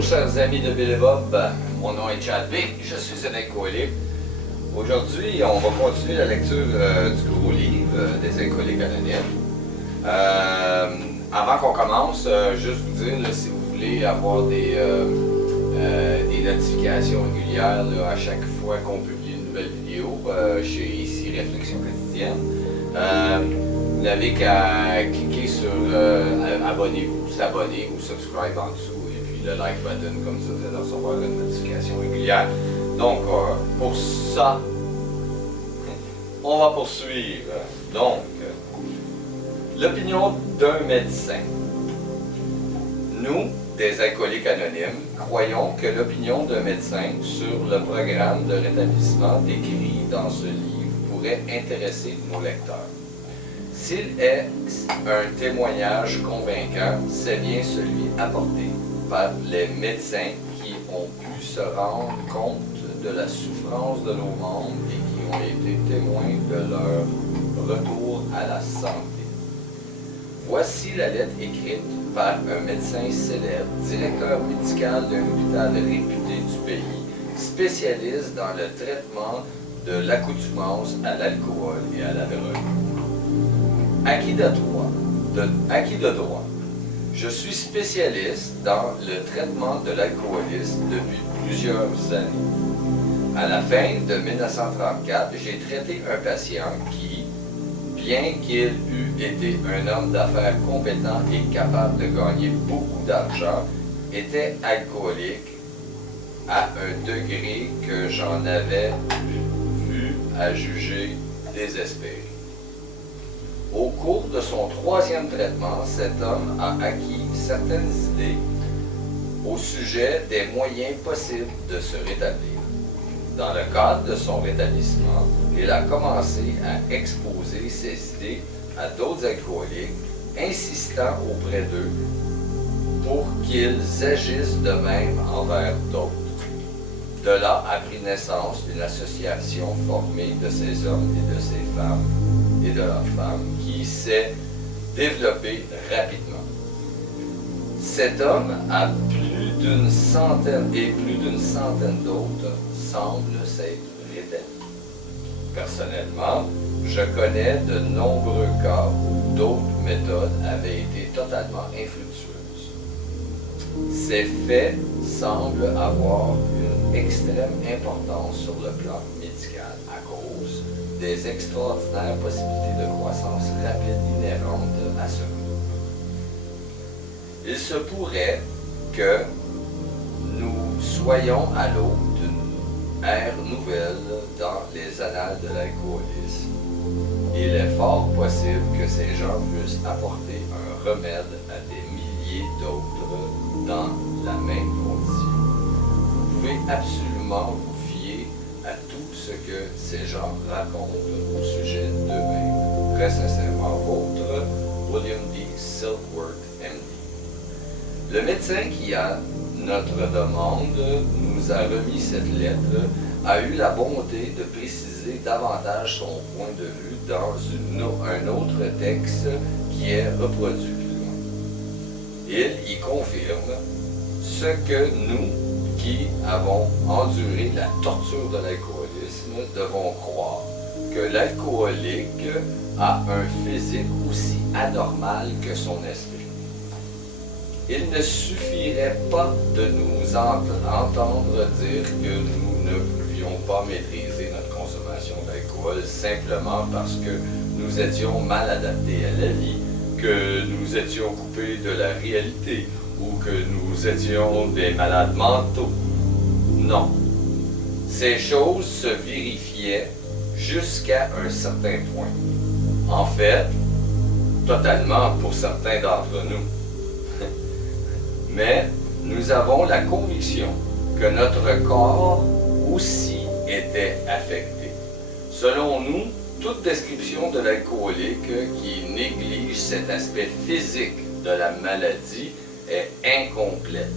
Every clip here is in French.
Bonjour chers amis de Bill et Bob, mon nom est Chad B, je suis un alcoolique. Aujourd'hui, on va continuer la lecture du gros livre des alcooliques anonymes. Avant qu'on commence, juste vous dire, là, si vous voulez avoir des notifications régulières là, à chaque fois qu'on publie une nouvelle vidéo chez ici Réflexion quotidienne, vous n'avez qu'à cliquer sur abonnez-vous, s'abonner ou subscribe en dessous et puis le like button, comme ça vous allez recevoir une notification régulière. Donc pour ça, on va poursuivre. Donc, l'opinion d'un médecin. Nous, des alcooliques anonymes, croyons que l'opinion d'un médecin sur le programme de rétablissement décrit dans ce livre pourrait intéresser nos lecteurs. S'il est un témoignage convaincant, c'est bien celui apporté par les médecins qui ont pu se rendre compte de la souffrance de nos membres et qui ont été témoins de leur retour à la santé. Voici la lettre écrite par un médecin célèbre, directeur médical d'un hôpital réputé du pays, spécialiste dans le traitement de l'accoutumance à l'alcool et à la drogue. Acquis de droit. Je suis spécialiste dans le traitement de l'alcoolisme depuis plusieurs années. À la fin de 1934, j'ai traité un patient qui, bien qu'il eût été un homme d'affaires compétent et capable de gagner beaucoup d'argent, était alcoolique à un degré que j'en avais vu à juger désespéré. Au cours de son troisième traitement, cet homme a acquis certaines idées au sujet des moyens possibles de se rétablir. Dans le cadre de son rétablissement, il a commencé à exposer ses idées à d'autres alcooliques, insistant auprès d'eux pour qu'ils agissent de même envers d'autres. De là a pris naissance une association formée de ces hommes et de ces femmes et de leurs femmes qui s'est développée rapidement. Cet homme a plus d'une centaine d'autres semblent s'être rétablis. Personnellement, je connais de nombreux cas où d'autres méthodes avaient été totalement infructueuses. Ces faits semblent avoir une extrême importance sur le plan médical à cause des extraordinaires possibilités de croissance rapide inhérentes à ce groupe. Il se pourrait que nous soyons à l'aube d'une ère nouvelle dans les annales de l'alcoolisme. Il est fort possible que ces gens puissent apporter un remède à des milliers d'autres dans la même condition. Vous pouvez absolument vous fier à tout ce que ces gens racontent au sujet d'eux-mêmes. Très sincèrement, votre William D. Silkworth, MD. Le médecin qui a notre demande nous a remis cette lettre, a eu la bonté de préciser davantage son point de vue dans un autre texte qui est reproduit plus loin. Il y confirme ce que nous, qui avons enduré la torture de l'alcoolisme, devons croire, que l'alcoolique a un physique aussi anormal que son esprit. Il ne suffirait pas de nous entendre dire que nous ne pouvions pas maîtriser notre consommation d'alcool simplement parce que nous étions mal adaptés à la vie, que nous étions coupés de la réalité ou que nous étions des malades mentaux. Non. Ces choses se vérifiaient jusqu'à un certain point. En fait, totalement pour certains d'entre nous. Mais nous avons la conviction que notre corps aussi était affecté. Selon nous, toute description de l'alcoolique qui néglige cet aspect physique de la maladie est incomplète.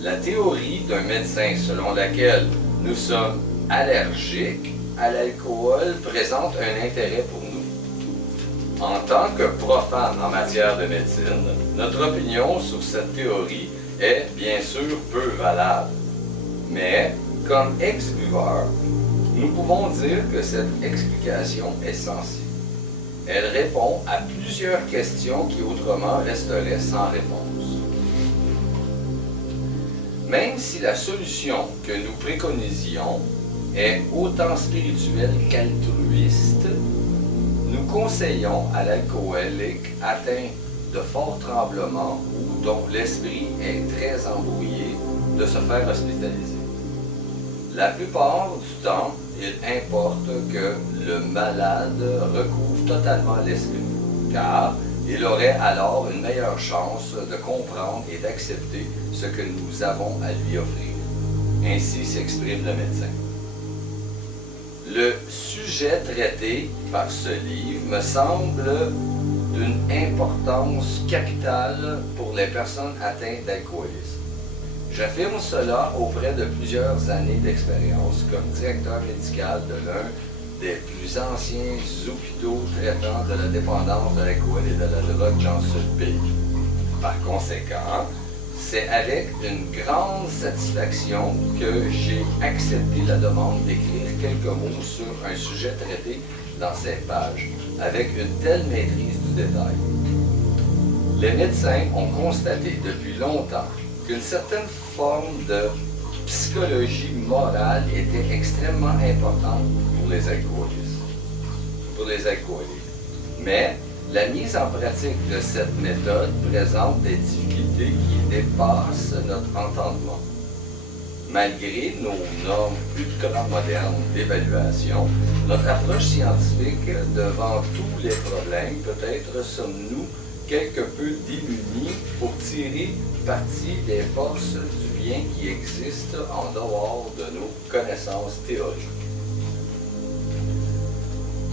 La théorie d'un médecin selon laquelle nous sommes allergiques à l'alcool présente un intérêt pour nous. En tant que profane en matière de médecine, notre opinion sur cette théorie est bien sûr peu valable. Mais, comme ex-buveur, nous pouvons dire que cette explication est sensible. Elle répond à plusieurs questions qui autrement resteraient sans réponse. Même si la solution que nous préconisions est autant spirituelle qu'altruiste, nous conseillons à l'alcoolique atteint de forts tremblements ou dont l'esprit est très embrouillé de se faire hospitaliser. La plupart du temps, il importe que le malade recouvre totalement l'esprit, car il aurait alors une meilleure chance de comprendre et d'accepter ce que nous avons à lui offrir. Ainsi s'exprime le médecin. Le sujet traité par ce livre me semble d'une importance capitale pour les personnes atteintes d'alcoolisme. J'affirme cela auprès de plusieurs années d'expérience comme directeur médical de l'un des plus anciens hôpitaux traitant de la dépendance de l'alcool et de la drogue dans ce pays. Par conséquent, c'est avec une grande satisfaction que j'ai accepté la demande d'écrire quelques mots sur un sujet traité dans ces pages, avec une telle maîtrise du détail. Les médecins ont constaté depuis longtemps qu'une certaine forme de psychologie morale était extrêmement importante pour les alcooliques. Mais la mise en pratique de cette méthode présente des difficultés qui dépassent notre entendement. Malgré nos normes ultramodernes d'évaluation, notre approche scientifique devant tous les problèmes, peut-être sommes-nous quelque peu démunis pour tirer parti des forces du bien qui existent en dehors de nos connaissances théoriques.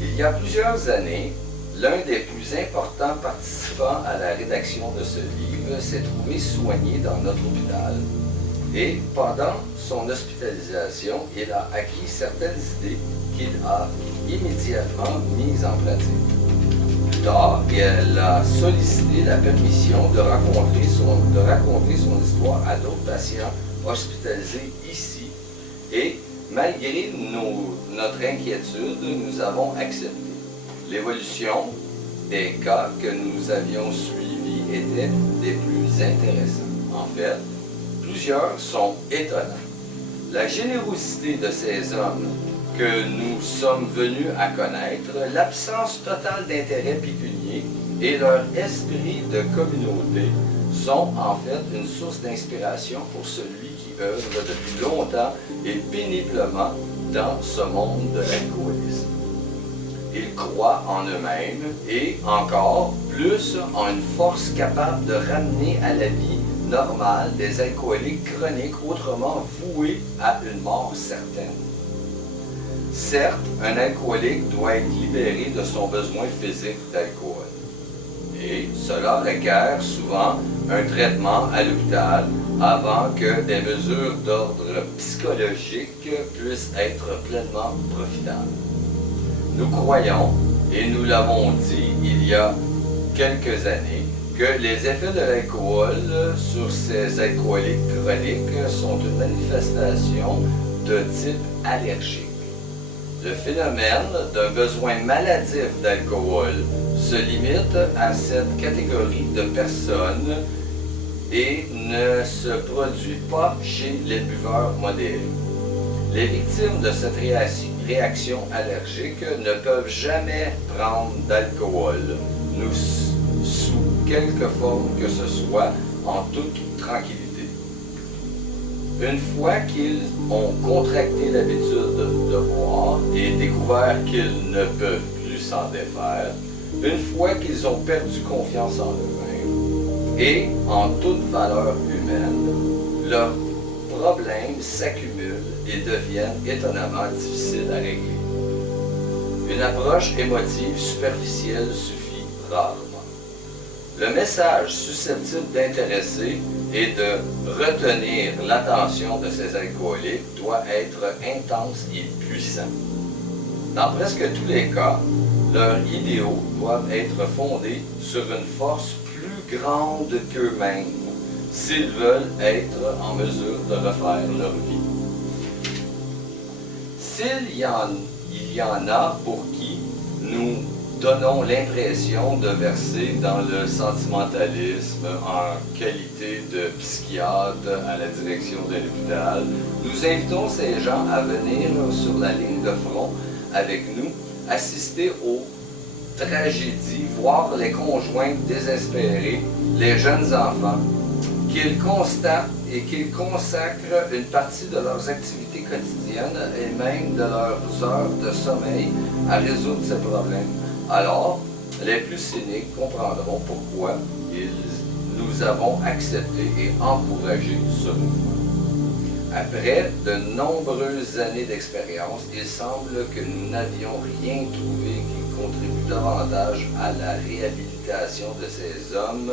Il y a plusieurs années, l'un des plus importants participants à la rédaction de ce livre s'est trouvé soigné dans notre hôpital et pendant son hospitalisation, il a acquis certaines idées qu'il a immédiatement mises en pratique. Plus tard, elle a sollicité la permission de raconter son histoire à d'autres patients hospitalisés ici et malgré notre inquiétude, nous avons accepté. L'évolution des cas que nous avions suivis était des plus intéressants. En fait, plusieurs sont étonnants. La générosité de ces hommes que nous sommes venus à connaître, l'absence totale d'intérêt pécunier et leur esprit de communauté sont en fait une source d'inspiration pour celui qui œuvre depuis longtemps et péniblement dans ce monde de l'alcoolisme. Ils croient en eux-mêmes et encore plus en une force capable de ramener à la vie normale des alcooliques chroniques autrement voués à une mort certaine. Certes, un alcoolique doit être libéré de son besoin physique d'alcool. Et cela requiert souvent un traitement à l'hôpital avant que des mesures d'ordre psychologique puissent être pleinement profitables. Nous croyons, et nous l'avons dit il y a quelques années, que les effets de l'alcool sur ces alcooliques chroniques sont une manifestation de type allergique. Le phénomène d'un besoin maladif d'alcool se limite à cette catégorie de personnes et ne se produit pas chez les buveurs modérés. Les victimes de cette réaction allergique ne peuvent jamais prendre d'alcool, sous quelque forme que ce soit, en toute tranquillité. Une fois qu'ils ont contracté l'habitude de boire et découvert qu'ils ne peuvent plus s'en défaire, une fois qu'ils ont perdu confiance en eux-mêmes et en toute valeur humaine, leurs problèmes s'accumulent et deviennent étonnamment difficiles à régler. Une approche émotive superficielle suffit rarement. Le message susceptible d'intéresser et de retenir l'attention de ces alcooliques doit être intense et puissant. Dans presque tous les cas, leurs idéaux doivent être fondés sur une force plus grande qu'eux-mêmes, s'ils veulent être en mesure de refaire leur vie. Il y en a pour qui nous donnons l'impression de verser dans le sentimentalisme en qualité de psychiatre à la direction de l'hôpital, nous invitons ces gens à venir sur la ligne de front avec nous, assister aux tragédies, voir les conjoints désespérés, les jeunes enfants, qu'ils constatent et qu'ils consacrent une partie de leurs activités quotidiennes et même de leurs heures de sommeil à résoudre ces problèmes. Alors, les plus cyniques comprendront pourquoi nous avons accepté et encouragé ce mouvement. Après de nombreuses années d'expérience, il semble que nous n'avions rien trouvé qui contribue davantage à la réhabilitation de ces hommes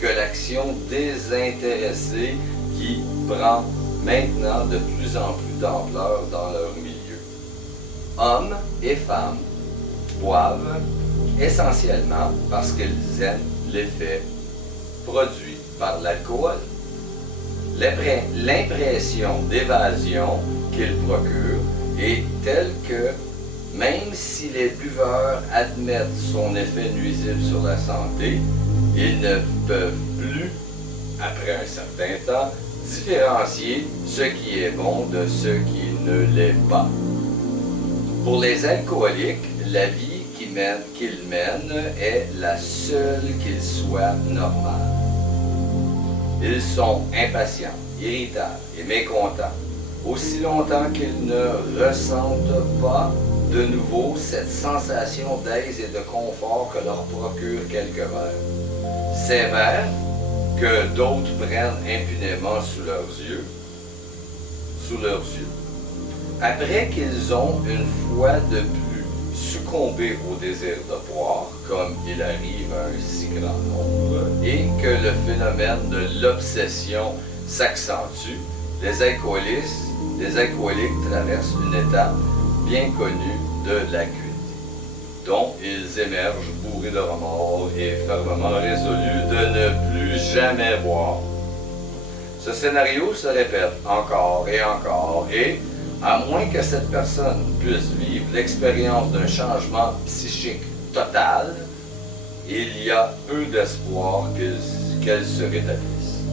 que l'action désintéressée qui prend maintenant de plus en plus d'ampleur dans leur milieu. Hommes et femmes boivent essentiellement parce qu'ils aiment l'effet produit par l'alcool. L'impression d'évasion qu'il procure est telle que, même si les buveurs admettent son effet nuisible sur la santé, ils ne peuvent plus, après un certain temps, différencier ce qui est bon de ce qui ne l'est pas. Pour les alcooliques, la vie qu'ils mènent est la seule qu'ils soient normale. Ils sont impatients, irritables et mécontents, aussi longtemps qu'ils ne ressentent pas de nouveau cette sensation d'aise et de confort que leur procure quelques verres. Ces verres que d'autres prennent impunément sous leurs yeux. Après qu'ils ont une fois de plus succomber au désir de boire, comme il arrive à un si grand nombre, et que le phénomène de l'obsession s'accentue, les alcooliques traversent une étape bien connue de l'acuité, dont ils émergent bourrés de remords et fermement résolus de ne plus jamais boire. Ce scénario se répète encore et encore, et à moins que cette personne puisse vivre l'expérience d'un changement psychique total, il y a peu d'espoir qu'elle se rétablisse.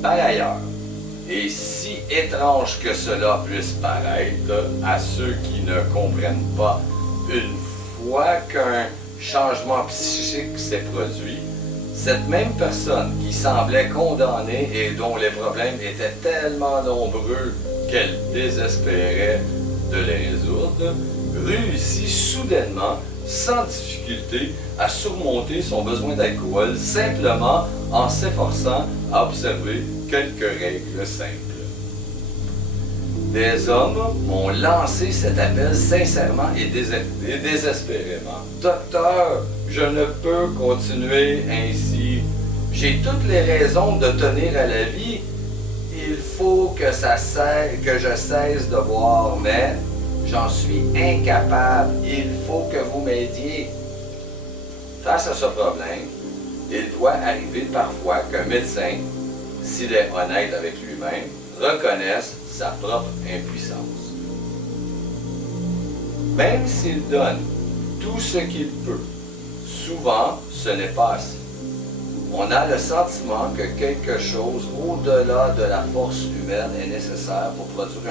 Par ailleurs, et si étrange que cela puisse paraître à ceux qui ne comprennent pas, une fois qu'un changement psychique s'est produit, cette même personne qui semblait condamnée et dont les problèmes étaient tellement nombreux qu'elle désespérait de les résoudre, réussit soudainement, sans difficulté, à surmonter son besoin d'alcool simplement en s'efforçant à observer quelques règles simples. Des hommes m'ont lancé cet appel sincèrement et désespérément. « Docteur, je ne peux continuer ainsi. J'ai toutes les raisons de tenir à la vie. Il faut que je cesse de boire, mais j'en suis incapable. Il faut que vous m'aidiez. » Face à ce problème, il doit arriver parfois qu'un médecin, s'il est honnête avec lui-même, reconnaisse sa propre impuissance. Même s'il donne tout ce qu'il peut, souvent ce n'est pas assez. On a le sentiment que quelque chose au-delà de la force humaine est nécessaire pour produire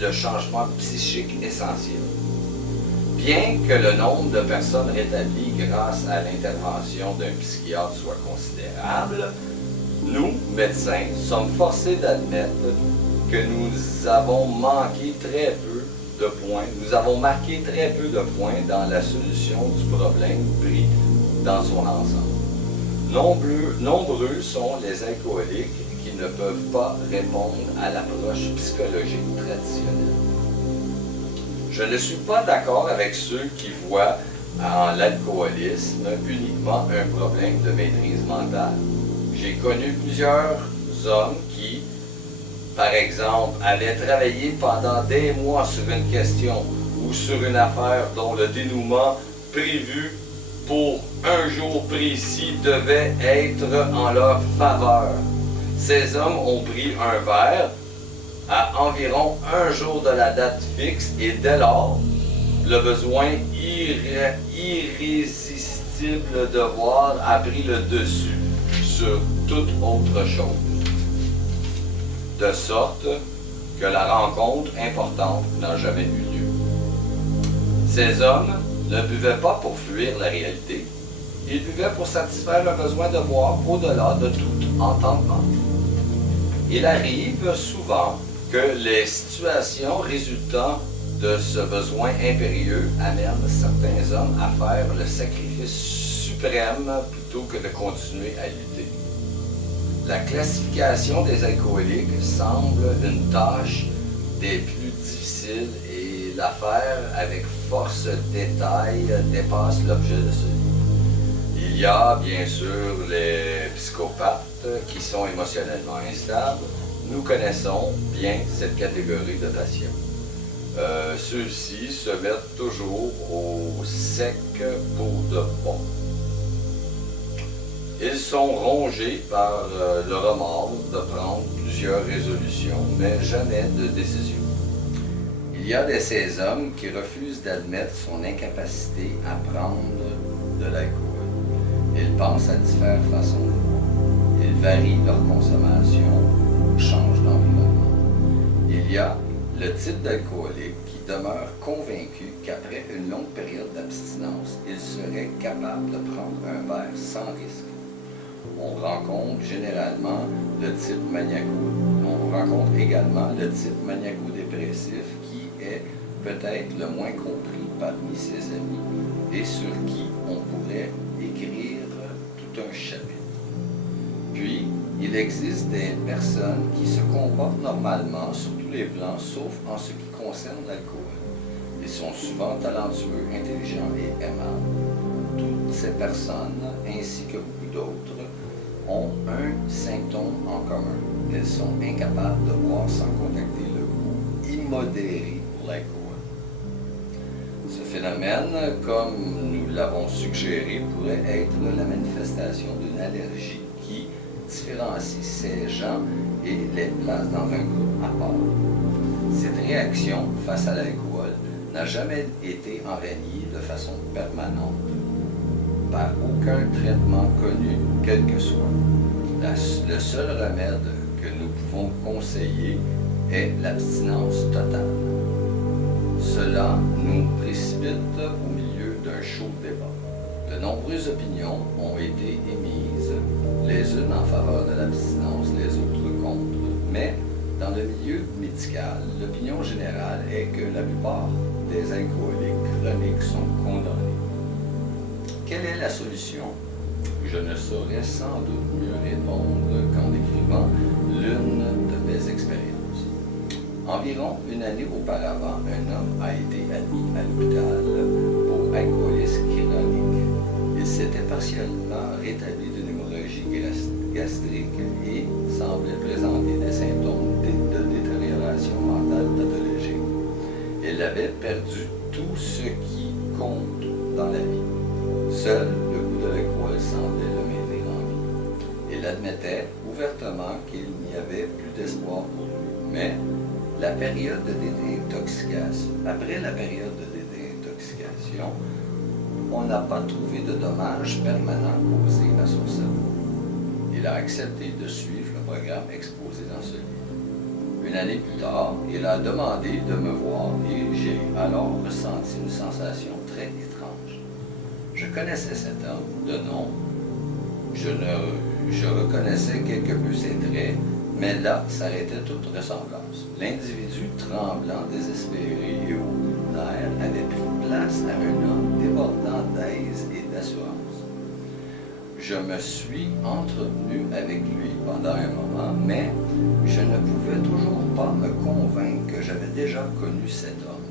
le changement psychique essentiel. Bien que le nombre de personnes rétablies grâce à l'intervention d'un psychiatre soit considérable, nous, médecins, sommes forcés d'admettre que nous avons marqué très peu de points dans la solution du problème pris dans son ensemble. Nombreux sont les alcooliques qui ne peuvent pas répondre à l'approche psychologique traditionnelle. Je ne suis pas d'accord avec ceux qui voient en l'alcoolisme uniquement un problème de maîtrise mentale. J'ai connu plusieurs hommes qui, par exemple, avaient travaillé pendant des mois sur une question ou sur une affaire dont le dénouement prévu pour un jour précis devait être en leur faveur. Ces hommes ont pris un verre à environ un jour de la date fixe et dès lors, le besoin irrésistible de voir a pris le dessus sur toute autre chose. De sorte que la rencontre importante n'a jamais eu lieu. Ces hommes ne buvaient pas pour fuir la réalité, ils buvaient pour satisfaire le besoin de voir au-delà de tout entendement. Il arrive souvent que les situations résultant de ce besoin impérieux amènent certains hommes à faire le sacrifice suprême plutôt que de continuer à lutter. La classification des alcooliques semble une tâche des plus difficiles et l'affaire avec force détail dépasse l'objet de ce livre. Il y a bien sûr les psychopathes qui sont émotionnellement instables. Nous connaissons bien cette catégorie de patients. Ceux-ci se mettent toujours au sec pour de bon. Ils sont rongés par le remords de prendre plusieurs résolutions, mais jamais de décision. Il y a de ces hommes qui refusent d'admettre son incapacité à prendre de l'alcool. Ils pensent à différentes façons de boire. Ils varient leur consommation ou changent d'environnement. Il y a le type d'alcoolique qui demeure convaincu qu'après une longue période d'abstinence, il serait capable de prendre un verre sans risque. On rencontre généralement le type on rencontre également le type maniaco-dépressif qui est peut-être le moins compris parmi ses amis et sur qui on pourrait écrire tout un chapitre. Puis, il existe des personnes qui se comportent normalement sur tous les plans, sauf en ce qui concerne l'alcool. Ils sont souvent talentueux, intelligents et aimables. Toutes ces personnes, ainsi que beaucoup d'autres, ont un symptôme en commun. Elles sont incapables de boire sans contacter le goût immodéré pour l'alcool. Ce phénomène, comme nous l'avons suggéré, pourrait être la manifestation d'une allergie qui différencie ces gens et les place dans un groupe à part. Cette réaction face à l'alcool n'a jamais été enraynée de façon permanente par aucun traitement connu, quel que soit. Le seul remède que nous pouvons conseiller est l'abstinence totale. Cela nous précipite au milieu d'un chaud débat. De nombreuses opinions ont été émises, les unes en faveur de l'abstinence, les autres contre, mais dans le milieu médical, l'opinion générale est que la plupart des alcooliques chroniques sont condamnés. Quelle est la solution? Je ne saurais sans doute mieux répondre qu'en décrivant l'une de mes expériences. Environ une année auparavant, un homme a été admis à l'hôpital pour alcoolisme chronique. Il s'était partiellement rétabli d'une hémorragie gastrique et semblait présenter des symptômes de détérioration mentale pathologique. Il avait perdu tout ce qui compte dans la vie. Seul le goût de l'alcool semblait le maintenir en vie. Il admettait ouvertement qu'il n'y avait plus d'espoir pour lui. Mais après la période de désintoxication, on n'a pas trouvé de dommages permanents causés à son cerveau. Il a accepté de suivre le programme exposé dans ce livre. Une année plus tard, il a demandé de me voir et j'ai alors ressenti une sensation très étrange. Je connaissais cet homme de nom, je reconnaissais quelque peu ses traits, mais là s'arrêtait toute ressemblance. L'individu tremblant, désespéré et au bout de nerfs avait pris place à un homme débordant d'aise et d'assurance. Je me suis entretenu avec lui pendant un moment, mais je ne pouvais toujours pas me convaincre que j'avais déjà connu cet homme.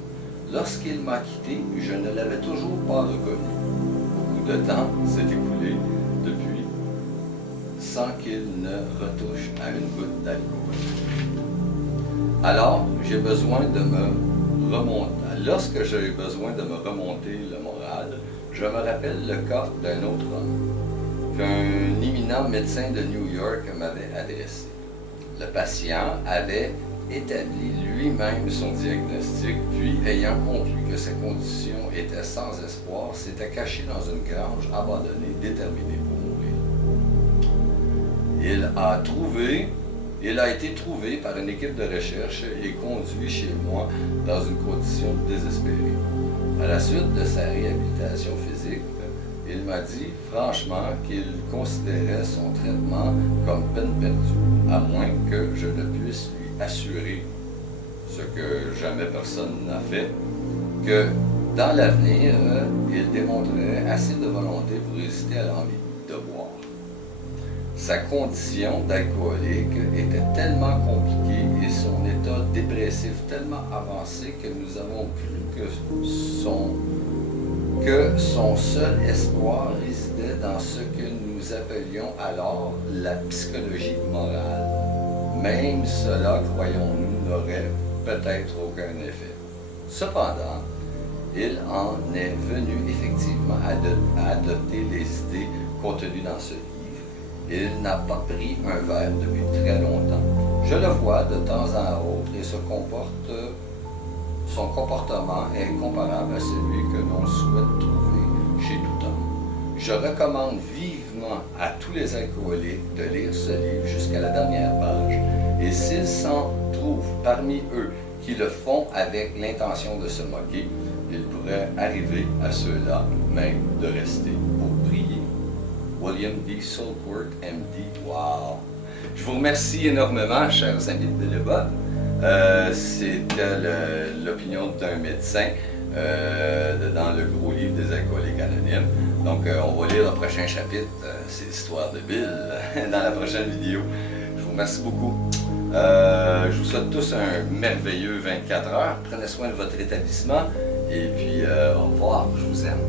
Lorsqu'il m'a quitté, je ne l'avais toujours pas reconnu. Beaucoup de temps s'est écoulé depuis sans qu'il ne retouche à une goutte d'alcool. Alors, lorsque j'ai besoin de me remonter le moral, Je me rappelle le cas d'un autre homme qu'un éminent médecin de New York m'avait adressé. Le patient avait établi lui-même son diagnostic, puis ayant conclu que sa condition était sans espoir, s'était caché dans une grange abandonnée, déterminé pour mourir. Il a été trouvé par une équipe de recherche et conduit chez moi dans une condition désespérée. À la suite de sa réhabilitation physique, il m'a dit franchement qu'il considérait son traitement comme peine perdue, à moins que je ne puisse lui assurer, ce que jamais personne n'a fait, que dans l'avenir, il démontrerait assez de volonté pour résister à l'envie de boire. Sa condition d'alcoolique était tellement compliquée et son état dépressif tellement avancé que nous avons cru que son seul espoir résidait dans ce que nous appelions alors la psychologie morale. Même cela, croyons-nous, n'aurait peut-être aucun effet. Cependant, il en est venu effectivement à adopter les idées contenues dans ce livre. Il n'a pas pris un verre depuis très longtemps. Je le vois de temps en autre et son comportement est comparable à celui que l'on souhaite trouver chez tout homme. Je recommande vivement à tous les alcooliques de lire ce livre jusqu'à la dernière page, et s'ils s'en trouvent parmi eux qui le font avec l'intention de se moquer, il pourrait arriver à ceux-là même de rester pour prier. William D. Silkworth, M.D. Wow! Je vous remercie énormément, chers amis de débat. C'était l'opinion d'un médecin dans le gros livre des alcooliques anonymes. Donc, on va lire le prochain chapitre, c'est l'histoire de Bill, dans la prochaine vidéo. Je vous remercie beaucoup. Je vous souhaite tous un merveilleux 24 heures. Prenez soin de votre établissement et puis au revoir, je vous aime.